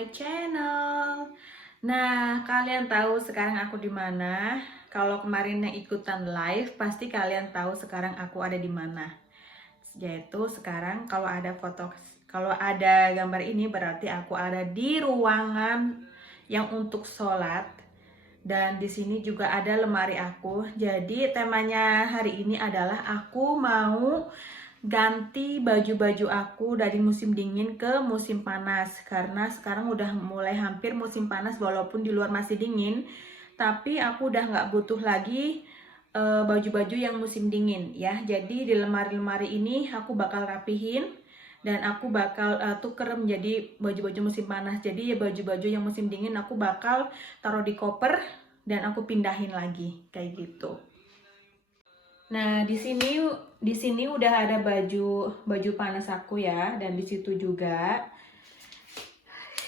my channel. Nah, kalian tahu sekarang aku di mana? Kalau kemarin yang ikutan live, pasti kalian tahu sekarang aku ada di mana. Yaitu sekarang kalau ada gambar ini berarti aku ada di ruangan yang untuk sholat. Dan di sini juga ada lemari aku. Jadi temanya hari ini adalah aku mau ganti baju-baju aku dari musim dingin ke musim panas, karena sekarang udah mulai hampir musim panas walaupun di luar masih dingin, tapi aku udah nggak butuh lagi baju-baju yang musim dingin ya. Jadi di lemari-lemari ini aku bakal rapihin dan aku bakal tuker menjadi baju-baju musim panas. Jadi baju-baju yang musim dingin aku bakal taruh di koper dan aku pindahin lagi kayak gitu. Nah, di sini udah ada baju panas aku ya, dan di situ juga.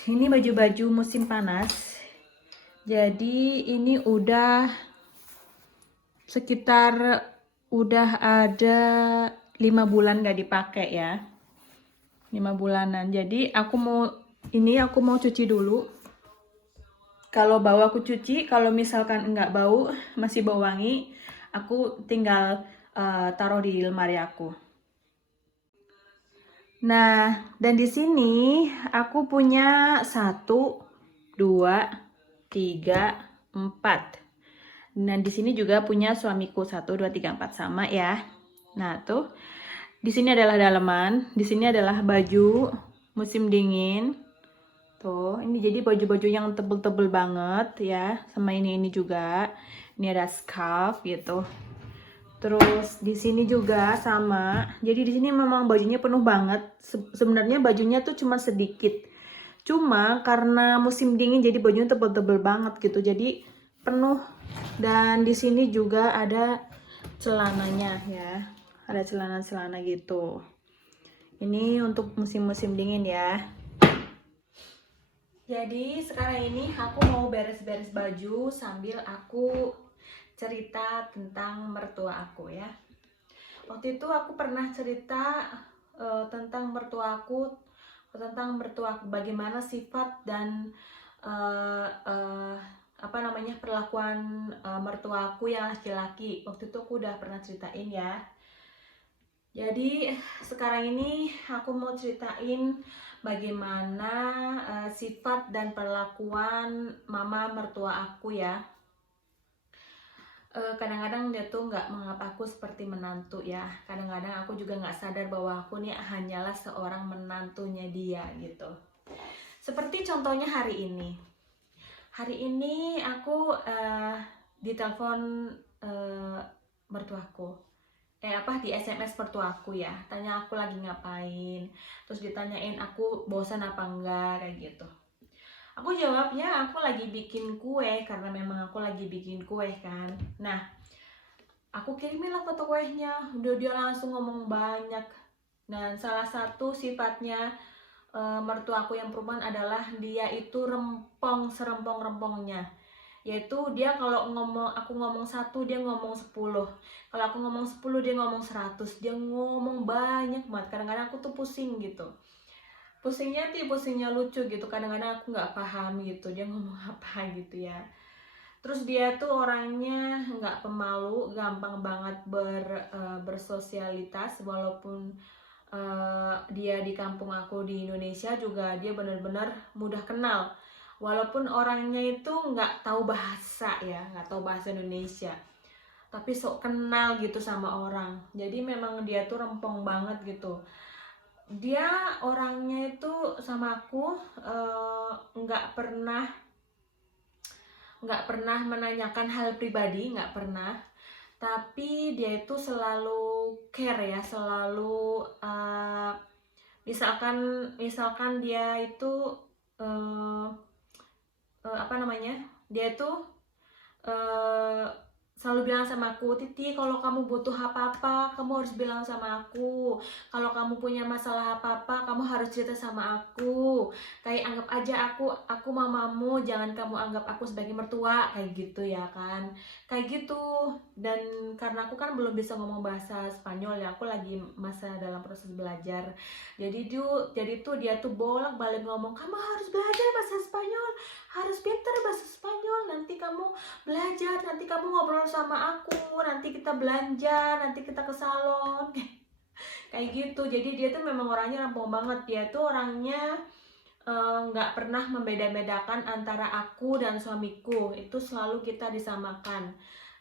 Ini baju-baju musim panas. Jadi ini udah sekitar udah ada 5 bulan gak dipakai ya. 5 bulanan. Jadi aku mau cuci dulu. Kalau bau aku cuci, kalau misalkan enggak bau, masih bau wangi, aku tinggal taruh di lemari aku. Nah, dan di sini aku punya 1, 2, 3, 4. Dan di sini juga punya suamiku 1, 2, 3, 4 sama ya. Nah, tuh. Di sini adalah dalaman, di sini adalah baju musim dingin. Tuh, ini jadi baju-baju yang tebel-tebel banget ya. Sama ini juga. Ini ada scarf gitu. Terus di sini juga sama. Jadi di sini memang bajunya penuh banget. Sebenarnya bajunya tuh cuma sedikit. Cuma karena musim dingin jadi bajunya tebel-tebel banget gitu. Jadi penuh. Dan di sini juga ada celananya ya. Ada celana-celana gitu. Ini untuk musim-musim dingin ya. Jadi sekarang ini aku mau beres-beres baju sambil aku cerita tentang mertua aku ya. Waktu itu aku pernah cerita tentang mertua aku bagaimana sifat dan perlakuan mertua aku yang laki-laki. Waktu itu aku udah pernah ceritain ya. Jadi sekarang ini aku mau ceritain bagaimana sifat dan perlakuan mama mertua aku ya. Kadang-kadang dia tuh nggak menganggap aku seperti menantu ya. Kadang-kadang aku juga nggak sadar bahwa aku nih hanyalah seorang menantunya dia gitu. Seperti contohnya hari ini. Hari ini aku ditelepon mertuaku. Di SMS mertuaku ya. Tanya aku lagi ngapain. Terus ditanyain aku bosan apa enggak kayak gitu. Aku jawabnya aku lagi bikin kue karena memang aku lagi bikin kue kan. Nah, aku kirimin lah foto kuenya. Udah dia langsung ngomong banyak. Dan salah satu sifatnya mertua aku yang perempuan adalah dia itu rempong serempong-rempongnya. Yaitu dia kalau aku ngomong 1 dia ngomong 10. Kalau aku ngomong 10 dia ngomong 100. Dia ngomong banyak banget. Kadang-kadang aku tuh pusing gitu. Pusingnya lucu gitu. Kadang-kadang aku nggak paham gitu dia ngomong apa gitu ya. Terus dia tuh orangnya nggak pemalu, gampang banget bersosialitas. Walaupun dia di kampung aku di Indonesia juga dia benar-benar mudah kenal. Walaupun orangnya itu nggak tahu bahasa ya, nggak tahu bahasa Indonesia, tapi sok kenal gitu sama orang. Jadi memang dia tuh rempong banget gitu. Dia orangnya itu sama aku nggak pernah menanyakan hal pribadi, nggak pernah. Tapi dia itu selalu care ya, selalu misalkan dia itu dia itu selalu bilang sama aku, Titi kalau kamu butuh apa-apa kamu harus bilang sama aku, kalau kamu punya masalah apa-apa kamu harus cerita sama aku, kayak anggap aja aku mamamu, jangan kamu anggap aku sebagai mertua, kayak gitu ya kan, kayak gitu. Dan karena aku kan belum bisa ngomong bahasa Spanyol ya, aku lagi masa dalam proses belajar, jadi tuh dia tuh bolak-balik ngomong, kamu harus belajar bahasa Spanyol, harus pintar bahasa Spanyol, nanti kamu belajar, nanti kamu ngobrol sama aku, nanti kita belanja, nanti kita ke salon kayak gitu. Jadi dia tuh memang orangnya rampung banget, dia tuh orangnya nggak pernah membeda-bedakan antara aku dan suamiku, itu selalu kita disamakan.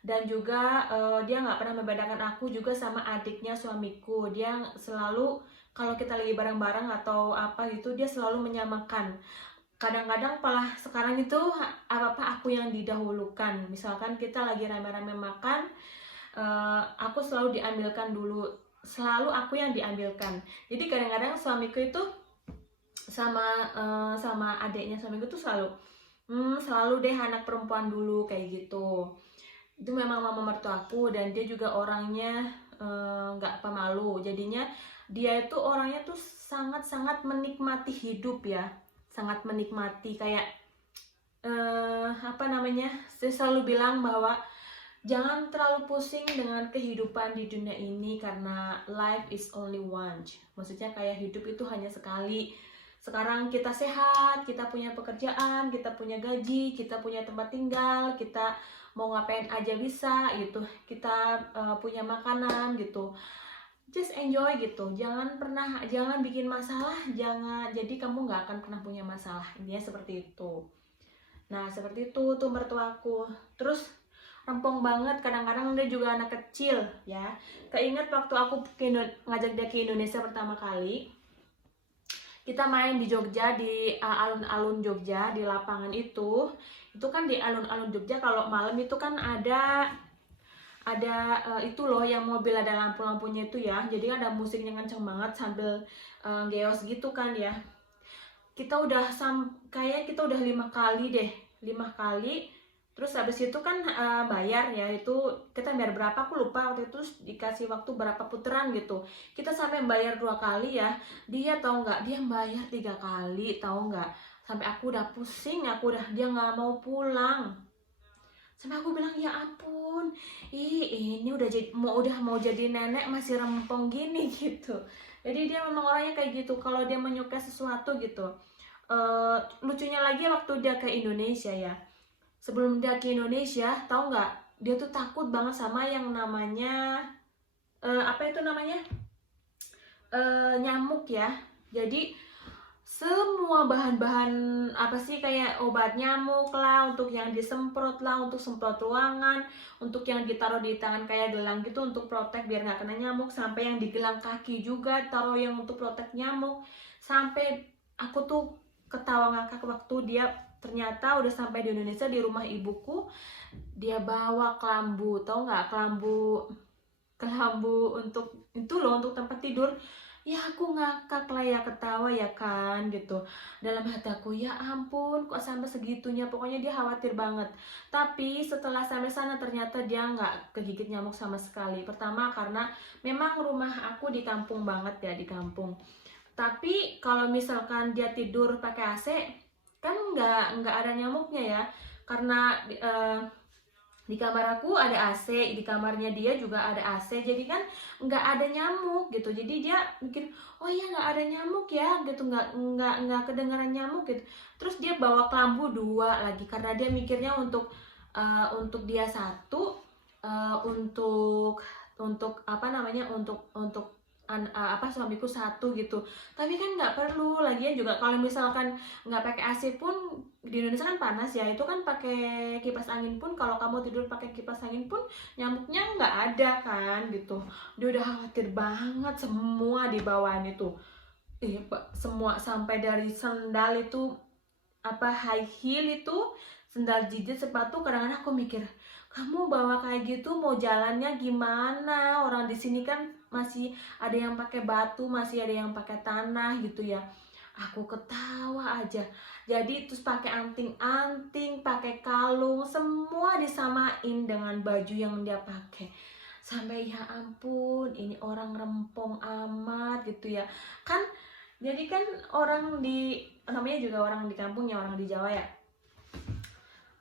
Dan juga dia nggak pernah membedakan aku juga sama adiknya suamiku, dia selalu kalau kita lagi bareng-bareng atau apa gitu dia selalu menyamakan. Kadang-kadang malah sekarang itu apa-apa aku yang didahulukan, misalkan kita lagi rame-rame makan, aku selalu diambilkan dulu, selalu aku yang diambilkan. Jadi kadang-kadang suamiku itu sama adiknya suamiku tuh selalu deh anak perempuan dulu kayak gitu. Itu memang mama mertuaku, dan dia juga orangnya nggak pemalu, jadinya dia itu orangnya tuh sangat-sangat menikmati hidup ya, sangat menikmati, kayak apa namanya, saya selalu bilang bahwa jangan terlalu pusing dengan kehidupan di dunia ini karena life is only one. Maksudnya kayak hidup itu hanya sekali. Sekarang kita sehat, kita punya pekerjaan, kita punya gaji, kita punya tempat tinggal, kita mau ngapain aja bisa gitu. Kita punya makanan gitu. Just enjoy gitu. Jangan bikin masalah, jadi kamu nggak akan pernah punya masalah. Intinya seperti itu. Nah, seperti itu tuh mertuaku. Terus rempong banget, kadang-kadang dia juga anak kecil ya. Keinget waktu aku ngajak dia ke Indonesia pertama kali, kita main di Jogja, di alun-alun Jogja, di lapangan itu kan di alun-alun Jogja kalau malam itu kan ada itu loh yang mobil ada lampu-lampunya itu ya, jadi ada musiknya kenceng banget sambil geos gitu kan ya. Kayak kita udah 5 kali deh, 5 kali. Terus habis itu kan bayar ya, itu kita bayar berapa aku lupa waktu itu, dikasih waktu berapa putaran gitu. Kita sampai bayar 2 kali ya. Dia tahu nggak, dia bayar 3 kali, tahu nggak? Sampai aku udah pusing, dia nggak mau pulang. Sampai aku bilang ya ampun, ini udah mau jadi nenek masih rempong gini gitu. Jadi dia memang orangnya kayak gitu, kalau dia menyukai sesuatu gitu. Lucunya lagi waktu dia ke Indonesia ya, sebelum dia ke Indonesia, tahu nggak, dia tuh takut banget sama yang namanya apa itu namanya, nyamuk ya. Jadi semua bahan-bahan apa sih, kayak obat nyamuk lah, untuk yang disemprot lah, untuk semprot ruangan, untuk yang ditaruh di tangan kayak gelang gitu untuk protek biar nggak kena nyamuk, sampai yang di gelang kaki juga taruh yang untuk protek nyamuk. Sampai aku tuh ketawa ngakak waktu dia ternyata udah sampai di Indonesia, di rumah ibuku dia bawa kelambu, tau nggak, kelambu untuk itu loh, untuk tempat tidur. Ya aku ngakak lah ya, ketawa ya kan gitu. Dalam hati aku, ya ampun kok sampai segitunya, pokoknya dia khawatir banget. Tapi setelah sampai sana ternyata dia nggak kegigit nyamuk sama sekali. Pertama karena memang rumah aku di kampung banget ya, di kampung. Tapi kalau misalkan dia tidur pakai AC kan nggak ada nyamuknya ya, karena di kamar aku ada AC, di kamarnya dia juga ada AC, jadi kan nggak ada nyamuk gitu. Jadi dia mikir, oh iya nggak ada nyamuk ya gitu, nggak kedengaran nyamuk gitu. Terus dia bawa kelambu 2 lagi karena dia mikirnya untuk dia satu, untuk apa namanya, untuk suamiku satu gitu. Tapi kan nggak perlu, lagian juga kalau misalkan nggak pakai AC pun, di Indonesia kan panas ya, itu kan pakai kipas angin pun, kalau kamu tidur pakai kipas angin pun nyamuknya nggak ada kan gitu. Dia udah khawatir banget, semua di bawaan itu, semua sampai dari sendal itu, high heel itu, sendal jijit, sepatu. Kadang-kadang aku mikir, kamu bawa kayak gitu mau jalannya gimana? Orang di sini kan masih ada yang pakai batu, masih ada yang pakai tanah gitu ya. Aku ketawa aja. Jadi terus pakai anting-anting, pakai kalung, semua disamain dengan baju yang dia pakai. Sampai ya ampun, ini orang rempong amat gitu ya. Kan jadi kan orang di, namanya juga orang di kampungnya, orang di Jawa ya.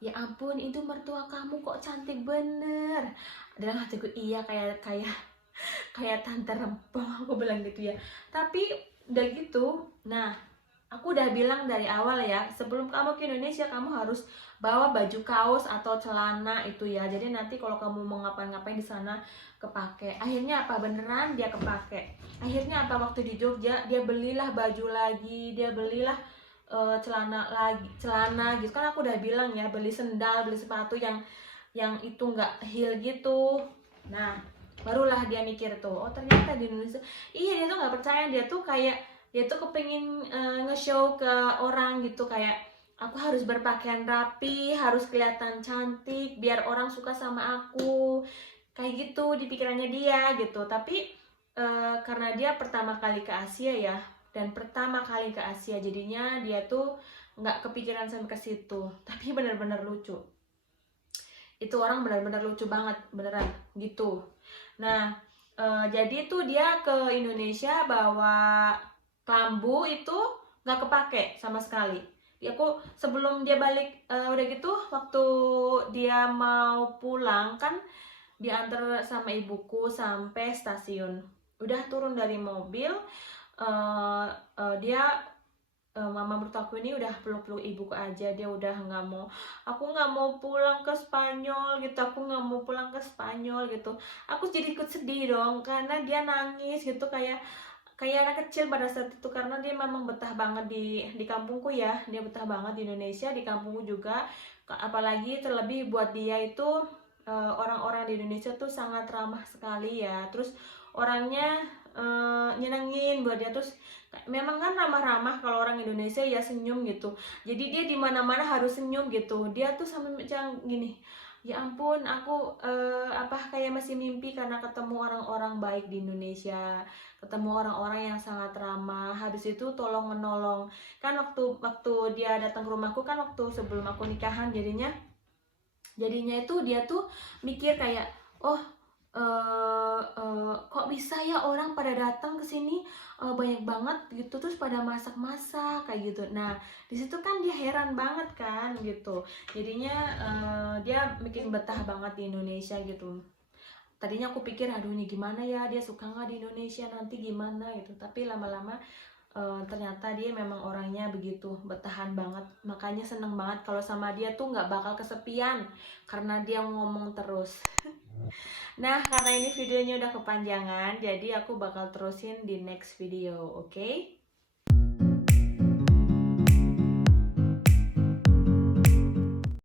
Ya ampun, itu mertua kamu kok cantik bener. Dalam hatiku iya, kayak tante rempong, aku bilang gitu ya. Tapi udah gitu, nah aku udah bilang dari awal ya, sebelum kamu ke Indonesia kamu harus bawa baju kaos atau celana itu ya. Jadi nanti kalau kamu mau ngapain-ngapain di sana kepake. Akhirnya apa, beneran dia kepake. Akhirnya apa, waktu di Jogja dia belilah baju lagi, dia belilah celana gitu kan. Aku udah bilang ya, beli sendal, beli sepatu yang itu nggak heel gitu. Nah barulah dia mikir tuh, oh ternyata di Indonesia, iya dia tuh nggak percaya, dia tuh kepengin nge-show ke orang gitu, kayak aku harus berpakaian rapi, harus kelihatan cantik biar orang suka sama aku, kayak gitu di pikirannya dia gitu. Tapi karena dia pertama kali ke Asia ya, dan pertama kali ke Asia jadinya dia tuh nggak kepikiran sampai ke situ. Tapi benar-benar lucu, itu orang benar-benar lucu banget beneran gitu. Nah jadi tuh dia ke Indonesia bawa klambu itu nggak kepake sama sekali. Ya aku sebelum dia balik udah gitu, waktu dia mau pulang kan diantar sama ibuku sampai stasiun. Udah turun dari mobil, dia mama menurut aku ini udah peluk-peluk ibuku aja, dia udah nggak mau, aku nggak mau pulang ke Spanyol gitu, aku nggak mau pulang ke Spanyol gitu. Aku jadi ikut sedih dong karena dia nangis gitu, kayak anak kecil pada saat itu, karena dia memang betah banget di kampungku ya, dia betah banget di Indonesia, di kampungku juga. Apalagi terlebih buat dia itu orang-orang di Indonesia tuh sangat ramah sekali ya, terus orangnya nyenengin buat dia. Terus memang kan ramah-ramah kalau orang Indonesia ya, senyum gitu, jadi dia di mana-mana harus senyum gitu. Dia tuh sampai macam gini, ya ampun aku kayak masih mimpi karena ketemu orang-orang baik di Indonesia, ketemu orang-orang yang sangat ramah, habis itu tolong menolong. Kan waktu dia datang ke rumahku kan, waktu sebelum aku nikahan, jadinya itu dia tuh mikir kayak, oh kok bisa ya orang pada datang ke sini banyak banget gitu, terus pada masak-masak kayak gitu. Nah di situ kan dia heran banget kan gitu, jadinya dia bikin betah banget di Indonesia gitu. Tadinya aku pikir aduh ini gimana ya, dia suka nggak di Indonesia nanti gimana gitu, tapi lama-lama ternyata dia memang orangnya begitu betahan banget. Makanya seneng banget kalau sama dia tuh nggak bakal kesepian karena dia ngomong terus. Nah karena ini videonya udah kepanjangan, jadi aku bakal terusin di next video, oke?